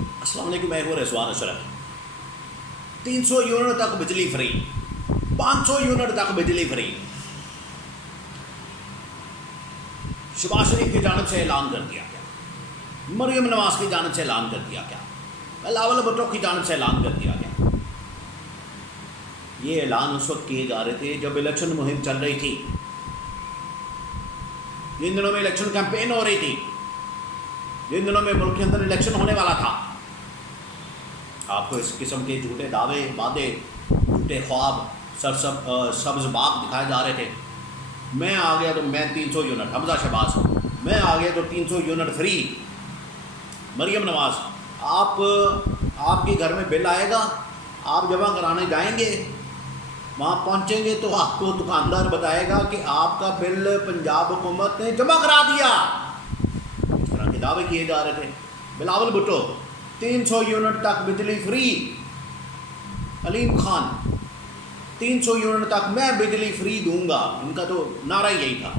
السلام علیکم، میں ہوں رضوان اشرف۔ 300 یونٹ تک بجلی فری، 500 یونٹ تک بجلی فری شہباز شریف کی جانب سے اعلان کر دیا گیا، مریم نواز کی جانب سے اعلان کر دیا گیا، بلاول بھٹو کی جانب سے اعلان کر دیا گیا۔ یہ اعلان اس وقت کیے جا رہے تھے جب الیکشن مہم چل رہی تھی، جن دنوں میں الیکشن کیمپین ہو رہی تھی، جن دنوں میں ملک کے اندر الیکشن ہونے والا تھا۔ آپ کو اس قسم کے جھوٹے دعوے، وعدے، جھوٹے خواب، سبز باغ دکھائے جا رہے تھے۔ میں آ گیا تو میں 300 یونٹ، حمزہ شہباز، میں آ گیا تو 300 یونٹ فری۔ مریم نواز، آپ کے گھر میں بل آئے گا، آپ جمع کرانے جائیں گے، وہاں پہنچیں گے تو آپ کو دکاندار بتائے گا کہ آپ کا بل پنجاب حکومت نے جمع کرا دیا۔ اس طرح کے دعوے کیے جا رہے تھے۔ بلاول بھٹو، 300 یونٹ تک بجلی فری۔ علیم خان، 300 یونٹ تک میں بجلی فری دوں گا۔ ان کا تو نعرہ یہی تھا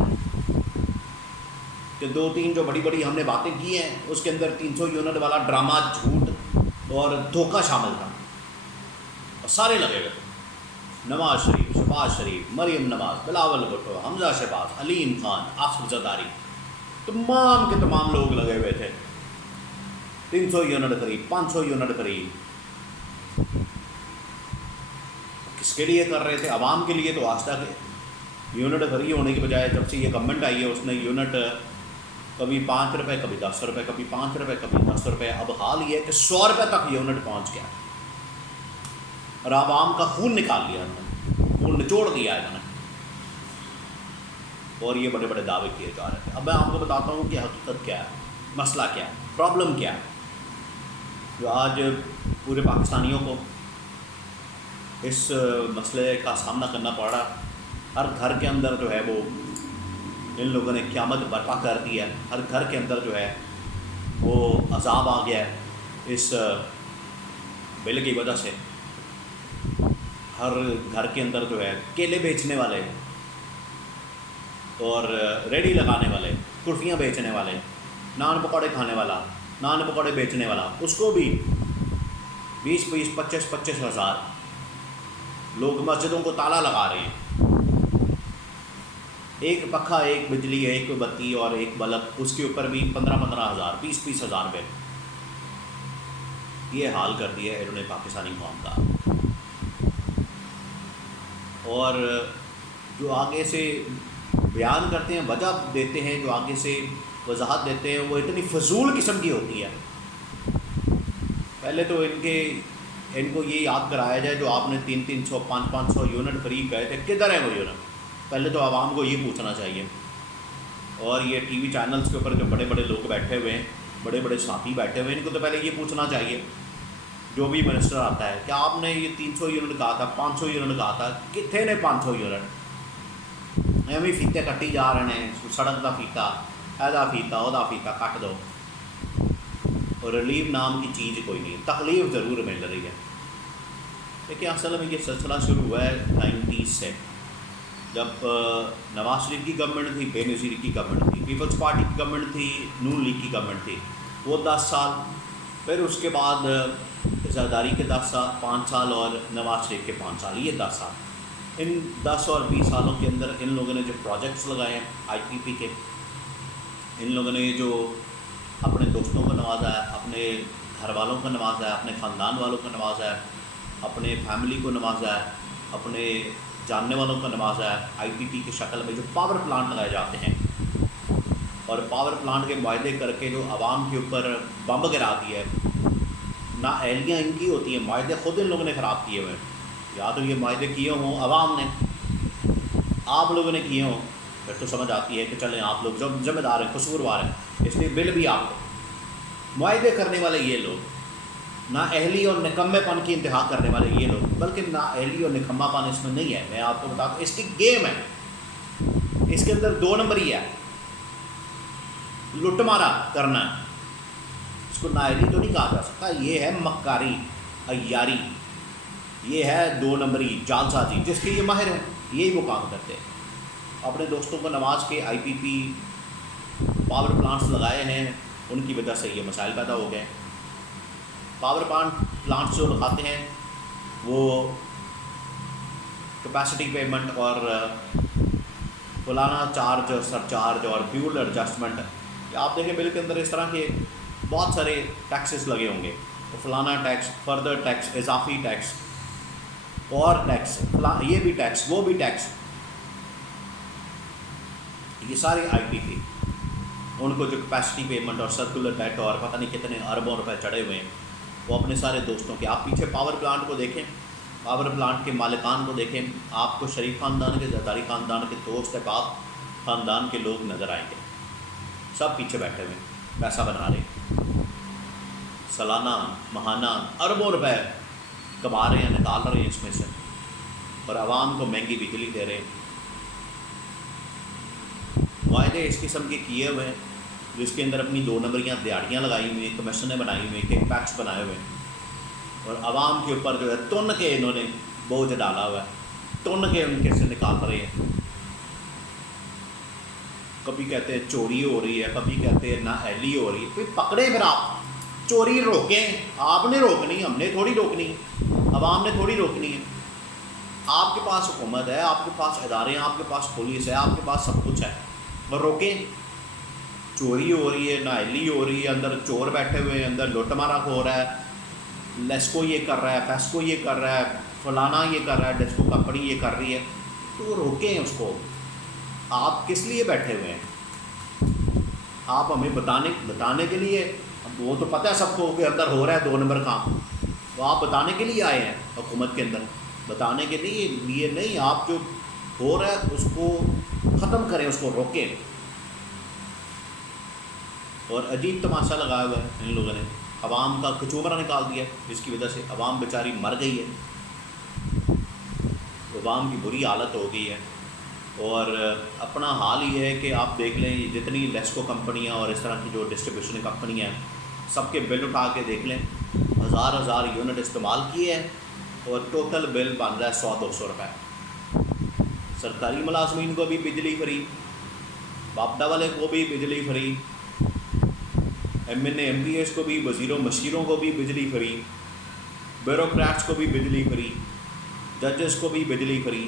کہ 2-3 جو بڑی بڑی ہم نے باتیں کی ہیں اس کے اندر 300 یونٹ والا ڈرامہ، جھوٹ اور دھوکہ شامل تھا، اور سارے لگے ہوئے تھے۔ نواز شریف، شہباز شریف، مریم نواز، بلاول بھٹو، حمزہ شہباز، علیم خان، آصف زرداری، تمام کے تمام لوگ لگے ہوئے تھے۔ 300 یونٹ قریب، 500 یونٹ قریب، کس کے لیے کر رہے تھے؟ عوام کے لیے۔ تو آج تک یونٹ فری ہونے کی بجائے جب سے یہ گورنمنٹ آئی ہے اس نے یونٹ کبھی 5 روپے، کبھی 10 روپے، کبھی 5 روپے، کبھی 10 روپے، اب حال یہ ہے کہ 100 روپے تک یونٹ پہنچ گیا، اور عوام کا خون نکال لیا انہوں نے، خون نچوڑ دیا انہوں نے، اور یہ بڑے بڑے دعوے کیے جا رہے تھے۔ اب میں آپ کو بتاتا ہوں کہ حقیقت کیا ہے، مسئلہ کیا ہے، پرابلم کیا ہے جو آج پورے پاکستانیوں کو اس مسئلے کا سامنا کرنا پڑ رہا۔ ہر گھر کے اندر جو ہے وہ ان لوگوں نے قیامت برپا کر دی ہے، ہر گھر کے اندر جو ہے وہ عذاب آ گیا ہے اس بل کی وجہ سے۔ ہر گھر کے اندر جو ہے کیلے بیچنے والے اور ریڑھی لگانے والے، کلفیاں بیچنے والے، نان پکوڑے کھانے والا، نان پکوڑے بیچنے والا، اس کو بھی 20-20، 25-25 ہزار۔ لوگ مسجدوں کو تالا لگا رہے ہیں، ایک پکھا، ایک بجلی، ایک بتی اور ایک بلب، اس کے اوپر بھی 15-15 ہزار، 20-20 ہزار روپے۔ یہ حال کر دیا ہے انہوں نے پاکستانی قوم کا۔ اور جو آگے سے بیان کرتے ہیں، وجہ دیتے ہیں، جو آگے سے وضاحت دیتے ہیں، وہ اتنی فضول قسم کی ہوتی ہے۔ پہلے تو ان کو یہ یاد کرایا جائے جو آپ نے 300-300، 500-500 یونٹ فری کہے تھے، کدھر ہے وہ یونٹ؟ پہلے تو عوام کو یہ پوچھنا چاہیے۔ اور یہ ٹی وی چینلز کے اوپر جو بڑے بڑے لوگ بیٹھے ہوئے ہیں، بڑے بڑے ساتھی بیٹھے ہوئے ہیں، ان کو تو پہلے یہ پوچھنا چاہیے، جو بھی منسٹر آتا ہے، کہ آپ نے یہ 300 یونٹ کہا تھا، 500 یونٹ کہا تھا، کتنے نے 500 یونٹ؟ ایویں فیتے کٹی جا رہے ہیں، سڑک کا فیتا، ایدا فیتا، ادا فیتا کٹ دو، اور ریلیف نام کی چیز کوئی نہیں، تکلیف ضرور مل رہی ہے۔ دیکھیں، اصل میں یہ سلسلہ شروع ہوا ہے 90s سے، جب نواز شریف کی گورنمنٹ تھی، بے نظیر کی گورنمنٹ تھی، پیپلز پارٹی کی گورنمنٹ تھی، نون لیگ کی گورنمنٹ تھی، وہ 10 سال، پھر اس کے بعد زرداری کے 10 سال، 5 سال، اور نواز شریف کے 5 سال، یہ 10 سال۔ ان 10 اور 20 سالوں کے اندر ان لوگوں نے جو پروجیکٹس لگائے ہیں IPP کے، ان لوگوں نے جو اپنے دوستوں کو نوازا ہے، اپنے گھر والوں کو نوازا ہے، اپنے خاندان والوں کو نوازا ہے، اپنے فیملی کو نوازا ہے، اپنے جاننے والوں کو نوازا ہے۔ IPP کی شکل میں جو پاور پلانٹ لگائے جاتے ہیں، اور پاور پلانٹ کے معاہدے کر کے جو عوام کے اوپر بمب گرا دیا ہے، نہ اہلیاں ان کی ہوتی ہیں، معاہدے خود ان لوگوں نے خراب کیے ہوئے ہیں۔ یا تو یہ معاہدے کیے ہوں عوام نے، آپ لوگوں نے کیے ہوں، پھر تو سمجھ آتی ہے کہ چلیں آپ لوگ ذمہ دار ہیں، قصوروار ہیں، اس لیے بل بھی آپ کو۔ معاہدے کرنے والے یہ لوگ، نہ اہلی اور نکمے پن کی انتہا کرنے والے یہ لوگ، بلکہ نہ اہلی اور نکما پن اس میں نہیں ہے۔ میں آپ کو بتاتا ہوں، اس کی گیم ہے، اس کے اندر 2 نمبری ہے، لٹ مارا کرنا ہے۔ اس کو نااہلی تو نہیں کہا جا سکتا، یہ ہے مکاری، عیاری، یہ ہے 2 نمبری، جعل سازی، جس کے یہ ماہر ہیں، یہی وہ کام کرتے ہیں۔ اپنے دوستوں کو نواز کے IPP پاور پلانٹس لگائے ہیں، ان کی وجہ سے یہ مسائل پیدا ہو گئے۔ पावर प्लांट्स जो लगाते हैं वो कैपेसिटी पेमेंट और फलाना चार्ज सरचार्ज और फ्यूल एडजस्टमेंट, आप देखें बिल के अंदर इस तरह के बहुत सारे टैक्सेस लगे होंगे, तो फलाना टैक्स, फर्दर टैक्स, इजाफी टैक्स और टैक्स, ये भी टैक्स, वो भी टैक्स, ये सारे आईपी थी। उनको जो कैपेसिटी पेमेंट और सर्कुलर डेट और पता नहीं कितने अरबों रुपए चढ़े हुए हैं, वो अपने सारे दोस्तों के। आप पीछे पावर प्लांट को देखें, पावर प्लांट के मालिकान को देखें, आपको शरीफ ख़ानदान के, जरदारी ख़ानदान के, दोस्त पाक ख़ानदान के लोग नज़र आएंगे, सब पीछे बैठे हुए पैसा बना रहे, सालाना महाना अरबों रुपए कमा रहे हैं, निकाल रहे हैं इसमें से, और आवाम को महंगी बिजली दे रहे हैं। वायदे इस किस्म के किए हुए हैं जिसके अंदर अपनी 2 नंबरियाँ दिहाड़ियाँ लगाई हुई हैं, कमीशनें बनाई हुई हैं, किक पैक्स बनाए हुए हैं, और आवाम के ऊपर जो है तुन के इन्होंने बोझ डाला हुआ है, तुन के उनके से निकाल रहे हैं। कभी कहते हैं चोरी हो रही है, कभी कहते हैं नाअहली हो रही है, फिर पकड़े, फिर आप चोरी रोकें, आपने रोकनी, हमने थोड़ी रोकनी है, आवाम ने थोड़ी रोकनी है। आपके पास हुकूमत है, आपके पास इदारे हैं, आपके पास पुलिस है, आपके पास सब कुछ है, और रोकें। चोरी हो रही है, नाअहली हो रही है, अंदर चोर बैठे हुए हैं, अंदर लुटमारा हो रहा है, लेस्को ये कर रहा है, फेस्को ये कर रहा है, फलाना ये कर रहा है, डेस्को कंपनी ये कर रही है, तो रोकें उसको। आप किस लिए बैठे हुए हैं? आप हमें बताने के लिए, वो तो पता है सबको कि अंदर हो रहा है 2 नंबर काम, तो आप बताने के लिए आए हैं हुकूमत के अंदर, बताने के लिए नहीं, आप जो हो रहा है उसको ख़त्म करें, उसको रोकें। और अजीब तमाशा लगाया हुआ है इन लोगों ने, अवाम का कचूमरा निकाल दिया, जिसकी वजह से अवाम बेचारी मर गई है, अवाम की बुरी हालत हो गई है। और अपना हाल ये है कि आप देख लें, जितनी लेस्को कंपनियां और इस तरह की जो डिस्ट्रीब्यूशन कंपनियां हैं, सबके बिल उठा के देख लें, हज़ार यूनिट इस्तेमाल किए हैं और टोटल बिल बन रहा है 100-200 रुपये। सरकारी मुलाजमीन को भी बिजली फ्री, बापडा वाले को भी बिजली फ्री, MNA MPs को भी, वज़ीरों मशीरों को भी बिजली फ्री, ब्यूरोक्रेट्स को भी बिजली फ्री, जजेस को भी बिजली फ्री,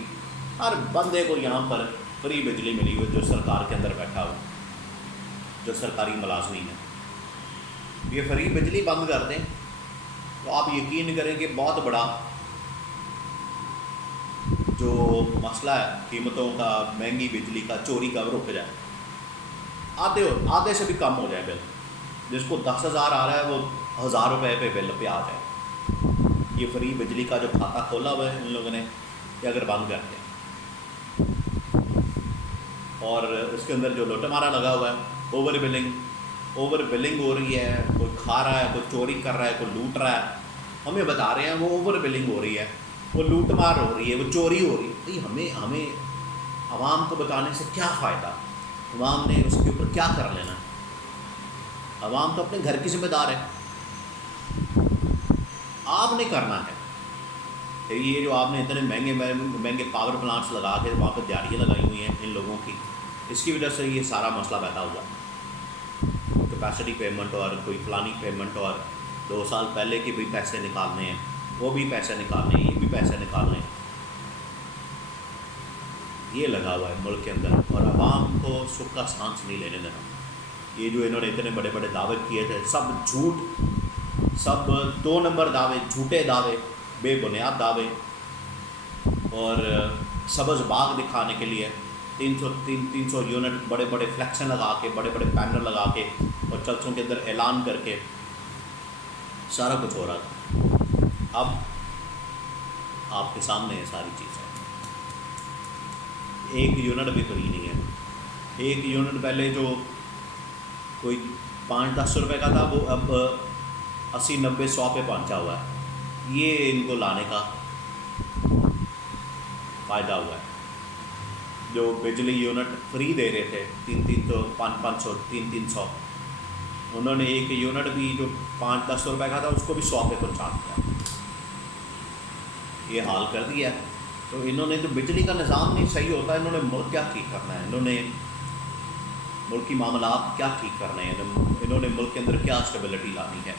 हर बंदे को यहाँ पर फ्री बिजली मिली हुई जो सरकार के अंदर बैठा हुआ, जो सरकारी मुलाजमीन है। ये फ्री बिजली बंद कर दें तो आप यकीन करें कि बहुत बड़ा जो मसला है कीमतों का, महंगी बिजली का, चोरी का, रुक जाए, आधे से भी कम हो जाए बिल। जिसको 10,000 आ रहा है वो 1,000 रुपये पे बिल पे आ जाए। ये फ्री बिजली का जो खाता खोला हुआ है इन लोगों ने, ये अगर बंद करते हैं, और इसके अंदर जो लुटमारा लगा हुआ है, ओवर बिलिंग हो रही है, कोई खा रहा है, कोई चोरी कर रहा है, कोई लूट रहा है, हमें बता रहे हैं वो ओवर बिलिंग हो रही है, वो लूटमार हो रही है, वो चोरी हो रही है। तो हमें आवाम को बताने से क्या फ़ायदा? आवाम ने उसके ऊपर क्या कर लेना? आवाम तो अपने घर की जिम्मेदार है, आपने करना है। तो ये जो आपने इतने महंगे पावर प्लांट्स लगा के वहाँ पर दिहाड़ियाँ लगाई हुई हैं इन लोगों की, इसकी वजह से ये सारा मसला पैदा हुआ। कैपेसिटी पेमेंट और कोई फलानी पेमेंट, और 2 साल पहले के भी पैसे निकालने हैं, वो भी पैसे निकालने हैं, ये भी पैसे निकालने हैं, ये लगा हुआ है मुल्क के अंदर। और आवाम को सुख का सांस नहीं लेने देना। ये जो इन्होंने इतने बड़े बड़े दावे किए थे, सब झूठ, सब 2 नंबर दावे, झूठे दावे, बेबुनियाद दावे, और सब्ज़ बाग दिखाने के लिए 300 यूनिट बड़े बड़े फ्लैक्सन लगा के, बड़े बड़े बैनर लगा के, और चर्चों के अंदर ऐलान करके सारा कुछ हो रहा था। अब आपके सामने ये सारी चीज़ें, 1 यूनिट भी फ्री नहीं है। 1 यूनिट पहले जो कोई 5-10 रुपये का था, वो अब 80-90-100 पे पहुंचा हुआ है। ये इनको लाने का फ़ायदा हुआ है। जो बिजली यूनिट फ्री दे रहे थे 300, 500, 300, उन्होंने 1 यूनिट भी जो 5-10 रुपये का था उसको भी 100 पे पहुँचा दिया। ये हाल कर दिया। तो इन्होंने जो बिजली का निज़ाम नहीं सही होता, इन्होंने मुल्क क्या ठीक करना है, इन्होंने मुल्क की मामलात क्या ठीक करने हैं, इन्होंने मुल्क के अंदर क्या स्टेबिलिटी लानी है।